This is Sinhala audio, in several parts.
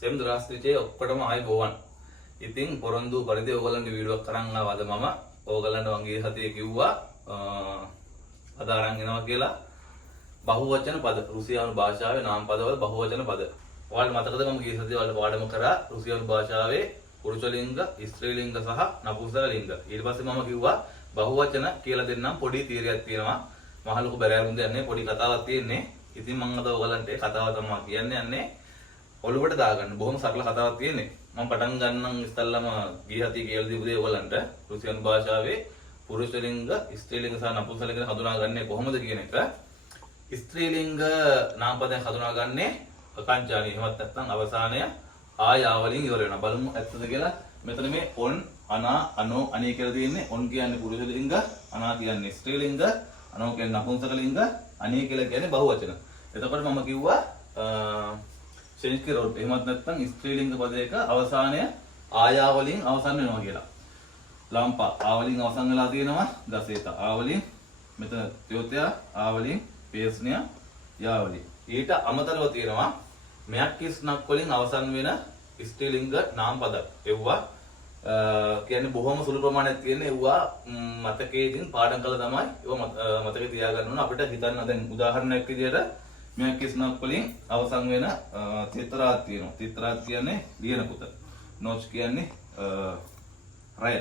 සෙම් දරස්තිචේ ඔක්කොටම ආයි බෝවන්. ඉතින් පොරොන්දු පරිදි ඕගොල්ලන්ට වීඩියෝවක් කරන් ආවද මම ඕගොල්ලන්ට වංගී සතියේ කිව්වා අද අරන් එනවා කියලා බහුවචන පද රුසියානු භාෂාවේ නාම පදවල බහුවචන පද. ඔයාලට මතකද මම ගිය සතියේ ඔයාලට පාඩම කරා රුසියානු භාෂාවේ පුරුෂ ලිංග, ස්ත්‍රී ලිංග සහ නපුංසක ලිංග. ඊට පස්සේ මම කිව්වා බහුවචන කියලා දෙන්නම් පොඩි තීරයක් තියෙනවා. මහ ලොකු බැරෑරුම් දෙයක් නේ පොඩි කතාවක් තියෙන්නේ. ඉතින් මම අද ඔයගලන්ට ඒ කතාව තමයි කියන්නේ ඔළුවට දාගන්න. බොහොම සරල කතාවක් තියෙන්නේ. මම පටන් ගන්නම් ඉස්සල්ලාම ගිය සතියේ කියලා දීපු දේ ඔයගලන්ට රුසියානු භාෂාවේ පුරුෂ ලිංග, ස්ත්‍රී ලිංග සහ නපුංසක ලිංග හඳුනාගන්නේ කොහොමද කියන එක. ස්ත්‍රී ලිංග නාම පදයෙන් හඳුනාගන්නේ අකංචානි. එහෙමත් නැත්නම් අවසානය ආයාවලින් ඉවර වෙනවා. බලමු ඇත්තද කියලා. මෙතන මේ ඔන්, අනා, අනෝ, අනී කියලා තියෙන්නේ. ඔන් කියන්නේ පුරුෂ ලිංග, අනා කියන්නේ ස්ත්‍රී ලිංග, අනෝ කියන්නේ නපුංසක ලිංග, අනී කියලා කියන්නේ බහුවචන. එතකොට මම කිව්වා සංස්කෘත එහෙමත් නැත්නම් ස්ත්‍රී ලිංග පදයක අවසානය ආයාවලින් අවසන් වෙනවා කියලා. ලම්පා ආවලින් අවසන් වෙලා තියෙනවා. දසේත ආවලින්, මෙතන ත්‍යෝතය ආවලින්, පේස්නය යාවලින්. ඊට අමතරව තියෙනවා මෙයක් කිස්නක් වලින් අවසන් වෙන ස්ත්‍රී ලිංග නාම පද. එව්වා කියන්නේ බොහොම සුළු ප්‍රමාණයක් තියෙන එව්වා මතකයේදී පාඩම් කළා තමයි ඒවා මතකේ තියාගන්න ඕන. අපිට හිතන්න දැන් උදාහරණයක් විදියට මෙයක් කිස්නක් වලින් අවසන් වෙන තිත්‍රාත් තියෙනවා. තිත්‍රාත් කියන්නේ ලියන පුත. නොච් කියන්නේ රය.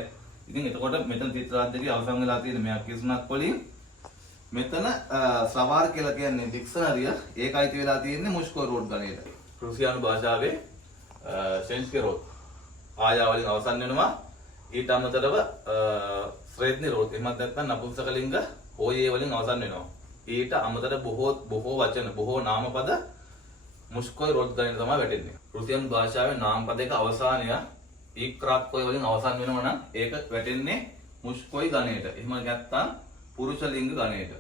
ඉතින් එතකොට මෙතන තිත්‍රාත් දෙකේ අවසන් වෙලා තියෙන මෙයක් කිස්නක් වලින් මෙතන සවාර් කියලා කියන්නේ ඩික්ෂනරිය ඒකයිති වෙලා තියෙන්නේ මොස්කෝ රෝඩ් ගණයට. රුසියානු භාෂාවේ සංස්කෘත ආයාවලින් අවසන් වෙනවා. ඊට අමතරව ශ්‍රේත්නි රෝඩ් එහෙමත් නැත්නම් නපුංසක ලිංග ඕයේ වලින් අවසන් වෙනවා. ඊට අමතර බොහෝ වචන බොහෝ නාමපද මොස්කෝ රෝඩ් ගණයට තමයි වැටෙන්නේ. රුසියානු භාෂාවේ නාම පදයක අවසානය ඊක්‍රාත්කෝය වලින් අවසන් වෙනවා නම් ඒක වැටෙන්නේ මොස්කෝයි ගණයට. එහෙම නැත්නම් පුරුෂ ලිංග ගණයට.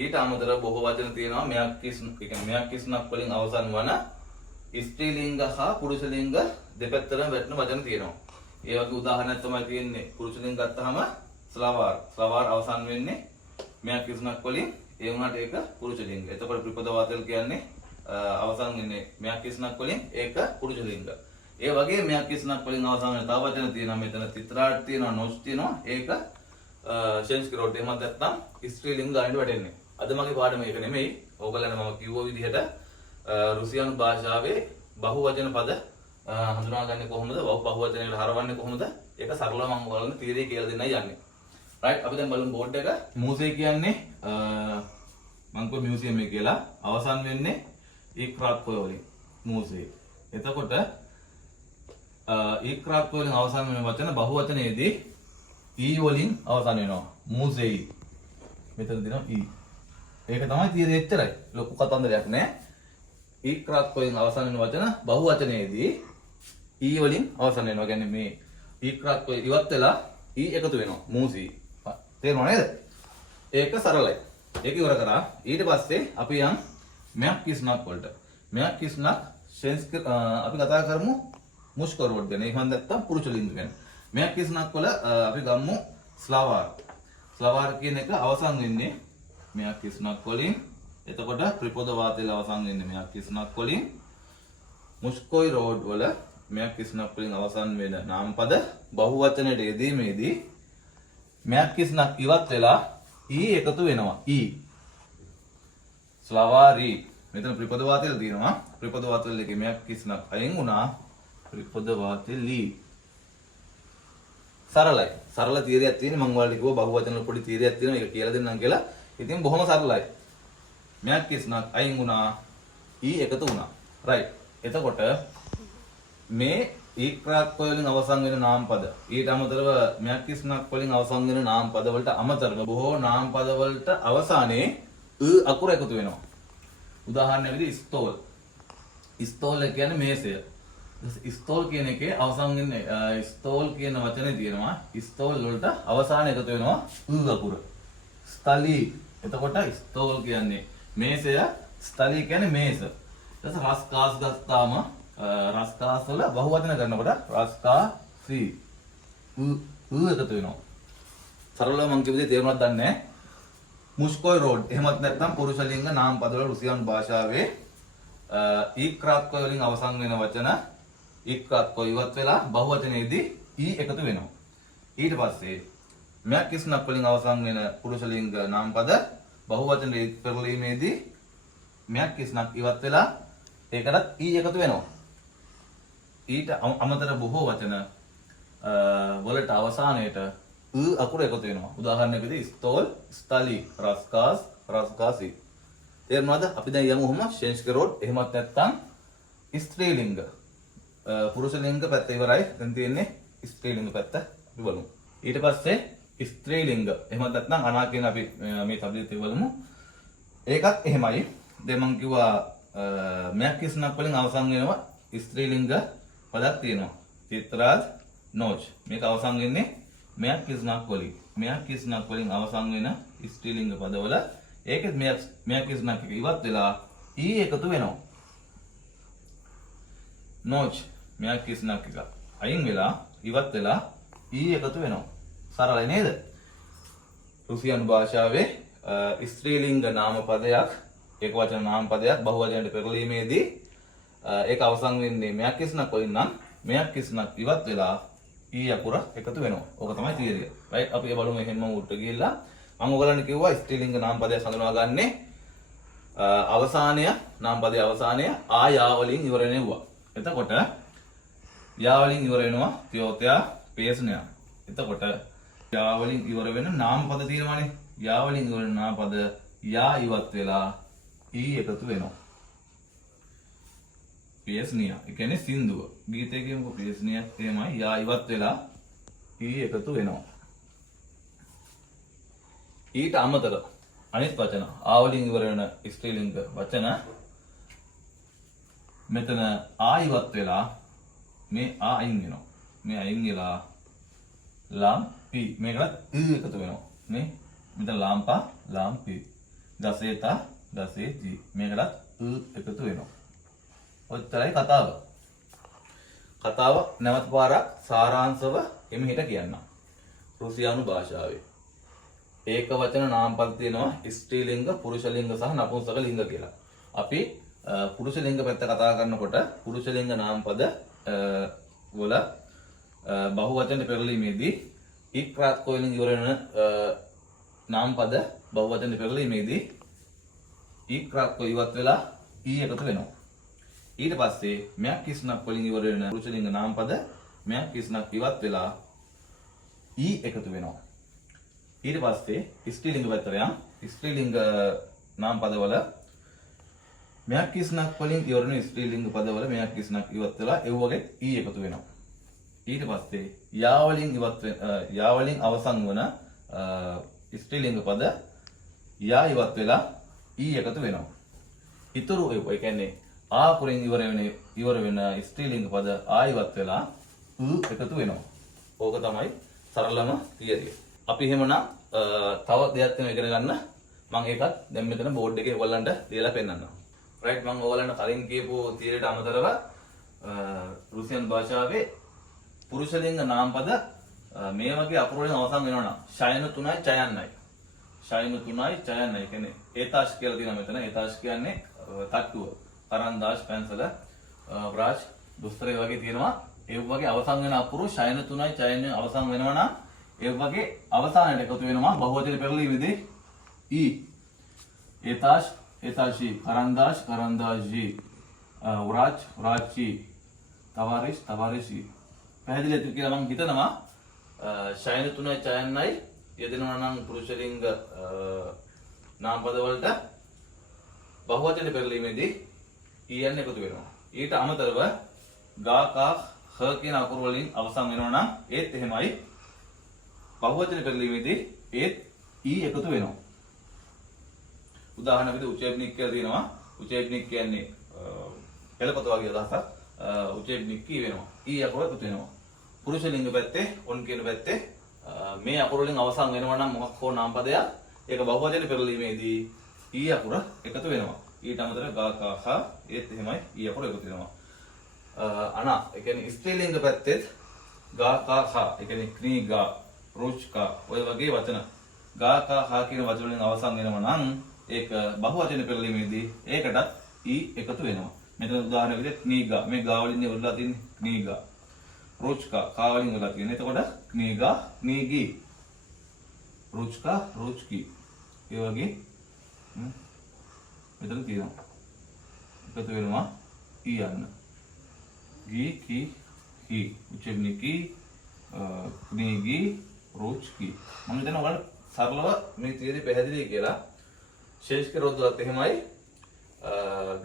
ඊට අමතරව බොහෝ වචන තියෙනවා මෙයක් කිස්නක් වලින් අවසන් වන ස්ත්‍රී ලිංග හා පුරුෂ ලිංග දෙපැත්තටම වැටෙන වචන තියෙනවා. ඒ වගේ උදාහරණයක් තමයි තියෙන්නේ. පුරුෂ ලිංග ගත්තාම ස්ලවාර් අවසන් වෙන්නේ මෙයක් කිස්නක් වලින්. ඒ වුණාට ඒක පුරුෂ ලිංග. එතකොට ප්‍රිපද වාතල් කියන්නේ අවසන් වෙන්නේ මෙයක් කිස්නක් වලින් ඒක පුරුෂ ලිංග. ඒ වගේ මෙයක් කිස්නක් වලින් අවසන් වෙන තව වචන තියෙනවා. මෙතන තිත්‍රාට් තියෙනවා, නොස් තියෙනවා. ඒක සංස්කෘත එහෙමත් නැත්නම් ස්ත්‍රී ලිංග ගණයට වැටෙන්නේ. අද මගේ පාඩම මේක නෙමෙයි. ඕගොල්ලන්ට මම කිව්ව විදිහට රුසියානු භාෂාවේ බහුවචන පද හඳුනාගන්නේ කොහොමද? බහුවචනයකට හරවන්නේ කොහොමද? ඒක සරලව මම ඔයාලට තීරය කියලා දෙන්නයි යන්නේ. රයිට් අපි දැන් බලමු බෝඩ් එක. මූසෙ කියන්නේ මම කිව්ව මියුසියම් එක කියලා. අවසන් වෙන්නේ ඊක්‍රාත්කෝය වලින් මූසෙ. එතකොට ඊක්‍රාත්කෝය වලින් අවසන් වෙන වචන බහුවචනයේදී ඊ වලින් අවසන් වෙනවා. මූසෙයි. මෙතන දෙනවා ඊ. ඒක තමයි තීරය එච්චරයි. ලොකු කතන්දරයක් නෑ. ඊක්‍රාත්කෝයෙන් අවසන් වෙන වචන බහුවචනයේදී ඊ වලින් අවසන් වෙනවා. කියන්නේ මේ ඊක්‍රාත්කෝය ඉවත් වෙලා ඊ එකතු වෙනවා. මූසි. තේරුණා නේද? ඒක සරලයි. ඒක ඉවර කරා. ඊට පස්සේ අපි යන් මෙයක් කිස්නක් වලට. මෙයක් කිස්නක් අපි කතා කරමු මොස්කෝ රෝඩ් ගැන. එහෙම නැත්නම් පුරුෂ ලිංග ගැන. මෙයක් කිස්නක් වල අපි ගමු ස්ලවාර්. ස්ලවාර් කියන එක අවසන් වෙන්නේ මෙයක් කිස්නක් වලින්. එතකොට ත්‍රිපද වාතයල අවසන් වෙන්නේ මෙයක් කිස්නක් වලින්. මොස්කෝයි රෝඩ් වල මෙයක් කිස්නක් වලින් අවසන් වෙන නාමපද බහුවචනයට යෙදීමේදී මෙයක් කිස්නක් ඉවත් වෙලා ඊ එකතු වෙනවා. ඊ ස්ලවාරි. මෙතන ත්‍රිපද වාතයල තියෙනවා. ත්‍රිපද වාතයල එකේ මෙයක් කිස්නක් අයින් වුණා. ත්‍රිපද වාතයලි. සරලයි. සරල තීරයක් තියෙන්නේ. මම ඔයාලට කිව්වා බහුවචන වල පොඩි තීරයක් තියෙනවා. ඒක කියලා දෙන්නම් කියලා. ඉතින් බොහොම සරලයි. මෙයක් කිස්නක් අයින් වුණා. ඊ එකතු වුණා. රයිට්. එතකොට මේ ඊක්‍රාත්කෝය වලින් අවසන් වෙන නාමපද ඊට අමතරව මෙයක් කිස්නක් වලින් අවසන් වෙන නාමපද වලට අමතරව බොහෝ නාමපද වලට අවසානයේ අකුර එකතු වෙනවා. උදාහරණයක් විදිහට ස්තෝල්. ස්තෝල් කියන්නේ මේසය. ස්තෝල් කියන එකේ අවසන් වෙන්නේ ස්තෝල් කියන වචනේ තියෙනවා. ස්තෝල් වලට අවසාන එකතු වෙනවා අකුර. ස්තලී. එතකොට ස්තෝල් කියන්නේ මේසය, ස්තලී කියන්නේ මේස. ඊට පස්සේ රස්කාස් ගත්තාම රස්කාස් වල බහුවචන කරනකොට රස්කාසී එකතු වෙනවා. සරලව මම කිව්ව දේ තේරුණාද දන්නේ නැහැ. මොස්කෝයි රෝඩ් එහෙමත් නැත්නම් පුරුෂ ලිංග නාම පදවල රුසියානු භාෂාවේ ඊක්‍රාත්කෝය වලින් අවසන් වෙන වචන ඉක්කත් කො ඉවත් වෙලා බහුවචනයේදී ඊ එකතු වෙනවා. ඊට පස්සේ මයක් කිස්නක් වලින් අවසන් වෙන පුරුෂ ලිංග නාමපද බහුවචනයේ පෙරලීමේදී මයක් කිස්නක් ඉවත් වෙලා ඒකටත් ඊ එකතු වෙනවා. ඊට අමතර බොහෝ වචන වලට අවසානයේට අකුර එකතු වෙනවා. උදාහරණයක් විදිහට ස්තෝල්, ස්තලි, රස්කාස්, රස්කාසි. තේරුණාද? අපි දැන් යමු ඔහොම ෂෙන්ස් කරොත් එහෙමත් නැත්නම් ස්ත්‍රී ලිංග. පුරුෂ ලිංග පැත්ත ඉවරයි. දැන් තියෙන්නේ ස්ත්‍රී ලිංග පැත්ත අපි බලමු. ඊට පස්සේ ස්ත්‍රී ලිංග. එහෙමත් නැත්නම් අනා කියන අපි මේ තබ්දීත් බලමු. ඒකත් එහෙමයි. දැන් මම කිව්වා මයක් කිස්නක් වලින් අවසන් වෙනවා ස්ත්‍රී ලිංග පදක් තියෙනවා. චිත්‍රාජ්, නෝච්. මේක අවසන් වෙන්නේ මයක් කිස්නක් වලින්. මයක් කිස්නක් වලින් අවසන් වෙන ස්ත්‍රී ලිංග පදවල ඒකෙත් මයක් කිස්නක් එක ඉවත් වෙලා ඊ එකතු වෙනවා. නෝච් මයක් කිස්නක් එක අයින් වෙලා ඉවත් වෙලා ඊ එකතු වෙනවා. සරලයි නේද? රුසියානු භාෂාවේ ස්ත්‍රී ලිංග නාම පදයක්, ඒක වචන නාම පදයක් බහුවචනයට පෙරලීමේදී ඒක අවසන් වෙන්නේ මයක් කිස්නක් වලින් නම් මයක් කිස්නක් ඉවත් වෙලා ඊ අකුර එකතු වෙනවා. ඕක තමයි තියරිය. රයිට් අපි ඒ බලමු එහෙම උඩට ගිහිල්ලා මම ඔයගලන්ට කිව්වා ස්ත්‍රී ලිංග නාම පදයක් හඳුනා ගන්නේ අවසානය නාම පදයේ අවසානය ආ යා වලින් ඉවර වෙනවා. එතකොට යා වලින් ඉවර වෙනවා තියෝතයා පේස්නයා. එතකොට යා වලින් ඉවර වෙන නාම පද තියෙනවානේ. යා වලින් ඉවර වෙන නාම පද යා ඉවත් වෙලා ඊ එකතු වෙනවා. පේස්නියා. ඒ කියන්නේ සින්දුව. ගීතයේ කියමුකෝ පේස්නියා එහෙමයි යා ඉවත් වෙලා ඊ එකතු වෙනවා. ඊට අමතර අනිත් වචන ආ වලින් ඉවර වෙන ස්ත්‍රී ලිංග වචන මෙතන ආ ඉවත් වෙලා මේ ආ අයින් වෙනවා. මේ අයින් වෙලා ලාම් පි මේකට ඊ එකතු වෙනවා. මේ මෙතන ලාම්පා ලාම්පි. ගසේතා ගසේති මේකට ඊ එකතු වෙනවා. ඔච්චරයි කතාව. කතාව නැවත පාරක් සාරාංශව එමෙහිට කියන්නම්. රුසියානු භාෂාවේ ඒක වචන නාමපද තියෙනවා ස්ත්‍රී ලිංග, පුරුෂ ලිංග සහ නපුංසක ලිංග කියලා. අපි පුරුෂ ලිංග පැත්ත කතා කරනකොට පුරුෂ ලිංග නාමපද වල බහුවචන පෙරලීමේදී ඉක්රාත් කොයිලින් ඉවර වෙන නාමපද බහුවචන පෙරලීමේදී ඉක්රාත් කො ඉවත් වෙලා ඊ එකතු වෙනවා. ඊට පස්සේ මයක් කිස්නක් වලින් ඉවර වෙන පුරුෂ ලිංග නාමපද මයක් කිස්නක් ඉවත් වෙලා ඊ එකතු වෙනවා. ඊට පස්සේ ස්ත්‍රී ලිංග පැත්තට යම්. ස්ත්‍රී ලිංග නාම පදවල මයක් කිස්නක් වලින් ඉවර වෙන ස්ත්‍රී ලිංග පදවල මයක් කිස්නක් ඉවත් වෙලා ඒ වගේ ඊ එකතු වෙනවා. ඊට පස්සේ යා වලින් අවසන් වන ස්ත්‍රී ලිංග පද යා ඉවත් වෙලා ඊ එකතු වෙනවා. ඊතුරු ඒ කියන්නේ ආ කුරින් ඉවර වෙන ස්ත්‍රී ලිංග පද ආ ඉවත් වෙලා එකතු වෙනවා. ඕක තමයි සරලම තියරිය. අපි එහෙමනම් තව දෙයක් තියෙනවා ඉගෙන ගන්න. මම ඒකත් දැන් මෙතන බෝඩ් එකේ ඔයගලන්ට ලියලා පෙන්නන්නම්. රයිට් මම ඔයගලන්ට කලින් කියපු තියරියට අමතරව රුසියානු භාෂාවේ පුරුෂ ලිංග නාමපද මේ වගේ අකුරු වලින් අවසන් වෙනවා නම් ෂයන 3යි චයන්නයි. ෂයන 3යි චයන්නයි කියන්නේ ඒතාෂ් කියලා තියෙනවා මෙතන. ඒතාෂ් කියන්නේ තට්ටුව. කරන්දාෂ් පැන්සල බ්‍රාෂ් දුස්තරය වගේ තියෙනවා. ඒ වගේ අවසන් වෙන අකුරු ෂයන 3යි චයන්නයි අවසන් වෙනවා නම් ඒ වගේ අවසානයට එකතු වෙනවා බහුවචන පෙරලීමේදී ඊ. ඒතාෂ් ඒතාෂි, කරන්දාෂ් කරන්දාෂි, වරාච් වරාචි, තවාරිෂ් තවාරිෂි. පැහැදිලිද කියලා මම හිතනවා. ෂයන 3යි චයන්නයි යෙදෙනවා නම් පුරුෂ ලිංග නාමපද වලට බහුවචන පෙරලීමේදී ඊයන් එකතු වෙනවා. ඊට අමතරව ගා කා හ කියන අකුරු වලින් අවසන් වෙනවා නම් ඒත් එහෙමයි බහුවචන පෙරලීමේදී ඒත් ඊ එකතු වෙනවා. උදාහරණ විදිහට උචේබ්නික් කියලා තියෙනවා. උචේබ්නික් කියන්නේ එළපත වගේ අදහසක්. උචේබ්නික් කී වෙනවා. ඊ අකුර එකතු වෙනවා. පුරුෂ ලිංග පැත්තේ ඔන් කියන පැත්තේ මේ අකුරු වලින් අවසන් වෙනවා නම් මොකක් හෝ නාමපදයක් ඒක බහුවචන පෙරලීමේදී ඊ අකුර එකතු වෙනවා. ඊට අමතරව ගා කා හ ඒත් එහෙමයි ඊ අකුර එකතු වෙනවා. අනා ඒ කියන්නේ ස්ත්‍රී ලිංග පැත්තේ ගා කා හ ඒ කියන්නේ ක්‍රීගා රුච්කා ඔය වගේ වචන ගා කා හ කියන වචන වලින් අවසන් වෙනවා නම් ඒක බහුවචන පෙරලීමේදී ඒකටත් ඊ එකතු වෙනවා. මෙතන උදාහරණයක් විදිහට ක්නීගා මේ ගා වලින් ඉවරලා තියෙන්නේ ක්නීගා. රුච්කා කා වලින් ඉවරලා තියෙන්නේ. එතකොට ක්නීගා ක්නීගී. රුච්කා රුච්කී. ඒ වගේ මෙතන තියෙනවා. එකතු වෙනවා ඊ යන්න. ගී කී කී උච්චෙන්නකී ක්නීගී රුච්කී. මම හිතනවා ඔයාලට සරලව මේ තියරි පැහැදිලි කියලා. ශේෂ්ක රෝද්දලත් එහෙමයි.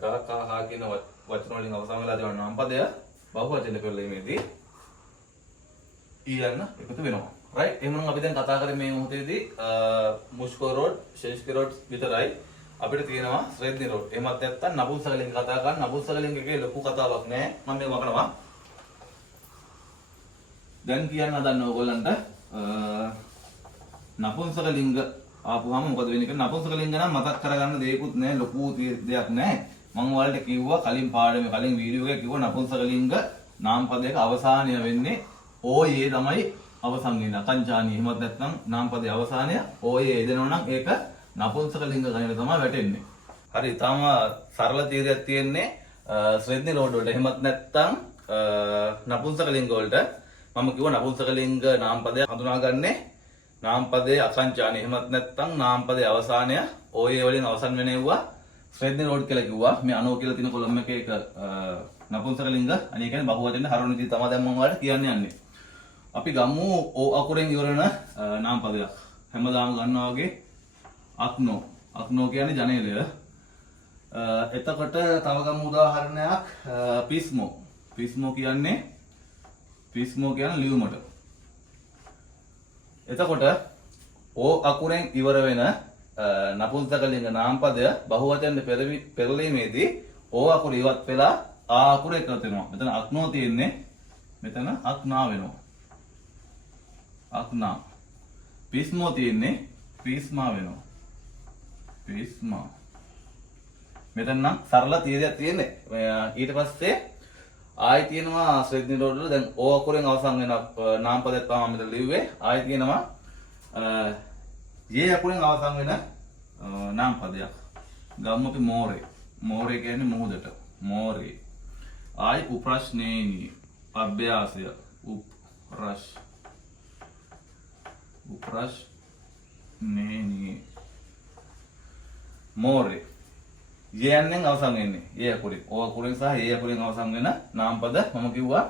ගා කා හා කියන වචන වලින් අවසන් වෙලා තියෙන නම් පදය බහුවචන පෙරළීමේදී ඊ යන්න එකතු වෙනවා. right එහෙනම් අපි දැන් කතා කරේ මේ මොහොතේදී මුෂ්කෝ රෝඩ් ශේෂ්ක රෝඩ් විතරයි අපිට තියෙනවා ශ්‍රේද්ධි රෝඩ්. එහෙමත් නැත්නම් නපුංසකලිංග කතා කරන නපුංසකලිංග එකේ ලොකු කතාවක් නෑ. මම මේක වකනවා. දැන් කියන්න හදන්නේ ඕගොල්ලන්ට නපුංසකලිංග ආපුවම මොකද වෙන්නේ කියලා. නපුංසකලිංග නම් මතක් කරගන්න දෙයක්වත් නෑ, ලොකු දෙයක් නෑ. මම ඔයාලට කිව්වා කලින් පාඩමේ කලින් වීඩියෝ එකේ කිව්වා නපුංසකලිංග නාම පදයක අවසානය වෙන්නේ ඕයේ තමයි අවසන් වෙන්නේ. අකංචානී එහෙමත් නැත්නම් නාම පදයේ අවසානය ඕයේ එදෙනවා නම් ඒක නපුංසකලිංග ගණයට තමයි වැටෙන්නේ. හරි, තාම සරල තීරයක් තියෙන්නේ ශ්‍රේද්ධි රෝඩ් වලට. එහෙමත් නැත්නම් නපුංසකලිංග වලට මම කිව්වා නපුංසකලිංග නාම පදය හඳුනාගන්නේ නාම පදයේ අකංචානී එහෙමත් නැත්නම් නාම පදයේ අවසානය ඕයේ වලින් අවසන් වෙනේවා ශ්‍රේද්ධි රෝඩ් කියලා කිව්වා. මේ 90 කියලා තියෙන කොලම් එකේ එක නපුංසකලිංග අනිත් කියන්නේ බහුවචන හරවන විදිහ තමයි දැන් මම ඔයාලට කියන්න යන්නේ. අපි ගමු ඕ අකුරෙන් ඉවර වෙන නාම පදයක්. හැමදාම ගන්නවා වගේ අක්නෝ. අක්නෝ කියන්නේ ජනේලය. එතකොට තව ගමු උදාහරණයක් පිස්මෝ. පිස්මෝ කියන්නේ ලියුමට. එතකොට ඕ අකුරෙන් ඉවර වෙන නපුංසකලිංග නාම පදය බහුවචන පෙරළීමේදී ඕ අකුර ඉවත් වෙලා ආ අකුර එකතු වෙනවා. මෙතන අක්නෝ තියෙන්නේ. මෙතන අක්නා වෙනවා. අක්නා. පිස්මෝ තියෙන්නේ පිස්මා වෙනවා. පිස්මා. මෙතන නම් සරල තීරයක් තියෙන්නේ. ඊට පස්සේ ආයි තියෙනවා ශ්‍රේද්ධි රෝඩ් වල දැන් ඕ අකුරෙන් අවසන් වෙන නාම පදයක් තමයි මම මෙතන ලිව්වේ. ආයි තියෙනවා යේ අකුරෙන් අවසන් වෙන නාම පදයක්. ගමු අපි මෝරේ. මෝරේ කියන්නේ මුහුදට. මෝරේ. ආයි උප්‍රශ්නේනි අභ්‍යාසය උප්‍රශ්නේනි මෝරේ. යයන්ෙන් අවසන් වෙන්නේ ඒ අකුරෙන්. ඕ අකුරෙන් සහ ඒ අකුරෙන් අවසන් වෙන නාම පද මම කිව්වා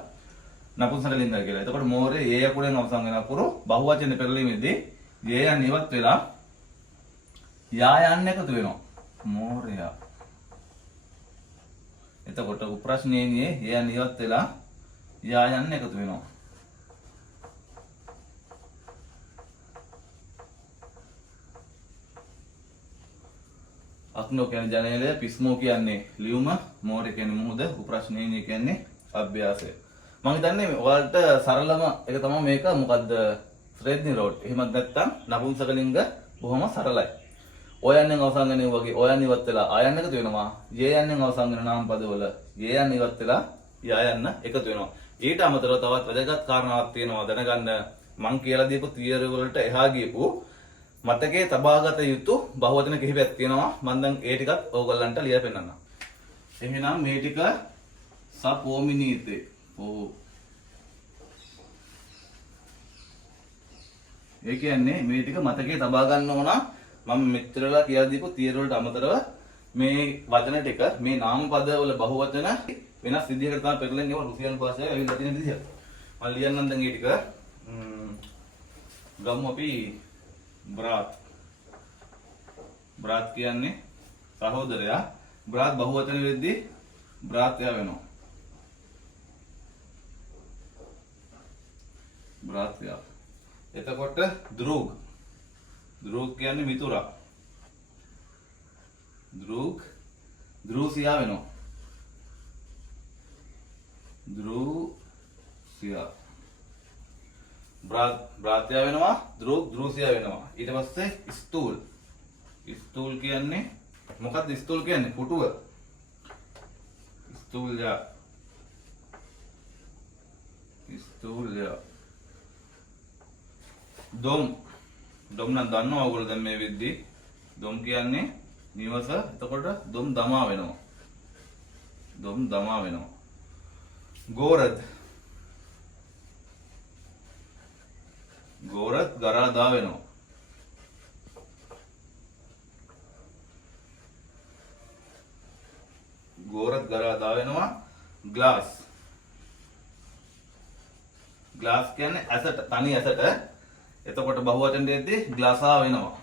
නපුංසකලිංග කියලා. එතකොට මෝරේ ඒ අකුරෙන් අවසන් වෙන අකුරු බහුවචන පෙරළීමේදී යයන් ඉවත් වෙලා යායන් එකතු වෙනවා. මෝරයා. එතකොට උප්‍රශ්නේනියේ යයන් ඉවත් වෙලා යායන් එකතු වෙනවා. අක්නෝ කියන්නේ ජනේලය, පිස්මෝ කියන්නේ ලියුම, මෝරේ කියන්නේ මුහුද, උප්‍රශ්නේනිය කියන්නේ අභ්‍යාසය. මම හිතන්නේ ඔයාලට සරලම එක තමයි මේක මොකද්ද ශ්‍රේද්ධි රෝඩ්. එහෙමත් නැත්නම් නපුංසකලිංග බොහොම සරලයි. ඔයයන්ෙන් අවසන් වෙන වගේ ඔයයන් ඉවත් වෙලා ආයන් එකතු වෙනවා. යයන්ෙන් අවසන් වෙන නාම පදවල යයන් ඉවත් වෙලා යයන් එකතු වෙනවා. ඊට අමතරව තවත් වැදගත් කාරණාවක් තියෙනවා දැනගන්න. මම කියලා දීපු තියරි වලට එහා ගියපු මතකයේ තබාගත යුතු බහුවචන කිහිපයක් තියෙනවා. මම දැන් ඒ ටිකත් ඕගොල්ලන්ට ලියලා පෙන්නන්නම්. එහෙනම් මේ ටික සපෝමිනීතේ. ඒ කියන්නේ මේ ටික මතකයේ තබා ගන්න ඕන. මම මෙච්චරලා කියලා දීපු තියරි වලට අමතරව මේ වචන ටික මේ නාම පද වල බහුවචන වෙනස් විදිහකට තමයි පෙරලෙන්නේ. ඒවා රුසියානු භාෂාවේ ඇවිල්ලා තියෙන විදිහ. මම ලියන්නම් දැන් මේ ටික. ගමු අපි බ්‍රාත්. බ්‍රාත් කියන්නේ සහෝදරයා. බ්‍රාත් බහුවචන වෙද්දී බ්‍රාත්ය වෙනවා. බ්‍රාත්ය. එතකොට ධ්‍රුග්. ධ්‍රුග් කියන්නේ මිතුරා. ධ්‍රුග් ධ්‍රුසියා වෙනවා. ධ්‍රුසියා. බ්‍රාත්‍ය වෙනවා. ධ්‍රුග් ධ්රුසියා වෙනවා. ඊට පස්සේ ස්තූල්. ස්තූල් කියන්නේ මොකක්ද? ස්තූල් කියන්නේ පුටුව. ස්තූල්යා. ස්තූල්යා. දොම්. දොම් නම් දන්නවා ඔයගොල්ලෝ දැන් මේ වෙද්දී. දොම් කියන්නේ නිවස. එතකොට දොම් දමා වෙනවා. දොම් දමා වෙනවා. ගෝරත් ගරා දා වෙනවා. ගෝරත් ගරා දා වෙනවා. ග්ලාස් කියන්නේ ඇසට, තනි ඇසට. එතකොට බහුවචන දෙද්දී ග්ලාසා වෙනවා.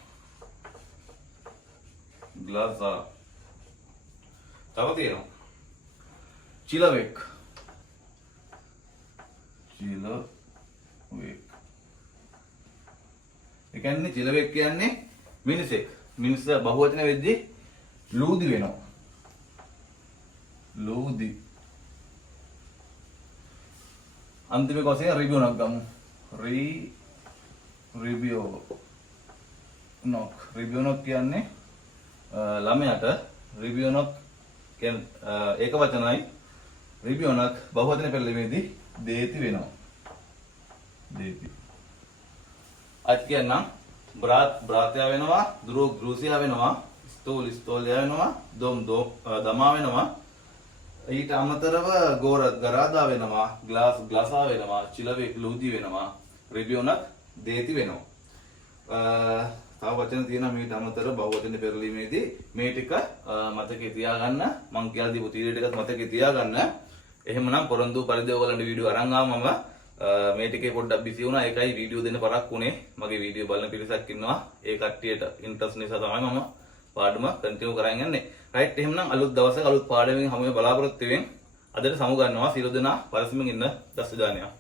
ග්ලාසා. තව තියෙනවා චිලවෙක්. ඒ කියන්නේ චිලවෙක් කියන්නේ මිනිසෙක්. මිනිස බහුවචන වෙද්දී ලූදි වෙනවා. ලූදි. අන්තිම කොටසේ රිබියොනක් ගමු. රිබියොනක් කියන්නේ ළමයාට. රිබියොනක් කියන්නේ ඒක වචනයි. රිබියොනක් බහුවචන පෙළීමේදී දේති වෙනවා. දේති. අත් කියන්නම් බ්‍රාතය වෙනවා, ගෘසියා වෙනවා, ස්තෝලියා වෙනවා, දමා වෙනවා. ඊට අමතරව ගෝරත් ගරාදා වෙනවා, ග්ලාසා වෙනවා, චිලවෙක් ලූදි වෙනවා, රිබියොනක් දේති වෙනවා. තව වචන තියෙනවා මේට අමතරව බහුවචන පෙරලීමේදී. මේ ටික මතකේ තියාගන්න. මම කියලා දීපු තීරය ටිකත් මතකේ තියාගන්න. එහෙමනම් පොරොන්දු පරිදි ඔයගලන්ට වීඩියෝ අරන් ආවම මේ ටිකේ පොඩ්ඩක් බිසි වුණා. ඒකයි වීඩියෝ දෙන්න පරක් වුණේ. මගේ වීඩියෝ බලන පිරිසක් ඉන්නවා. ඒ කට්ටියට ඉන්ට්‍රස්ට් නිසා තමයි මම පාඩම කන්ටිනියු කරන් යන්නේ. රයිට්. එහෙමනම් අලුත් දවසක අලුත් පාඩමකින් හැමෝම බලාපොරොත්තු වෙමින් අදට සමු ගන්නවා. සියලු දෙනා පරිස්සමින් ඉන්න. දස් විදානියා.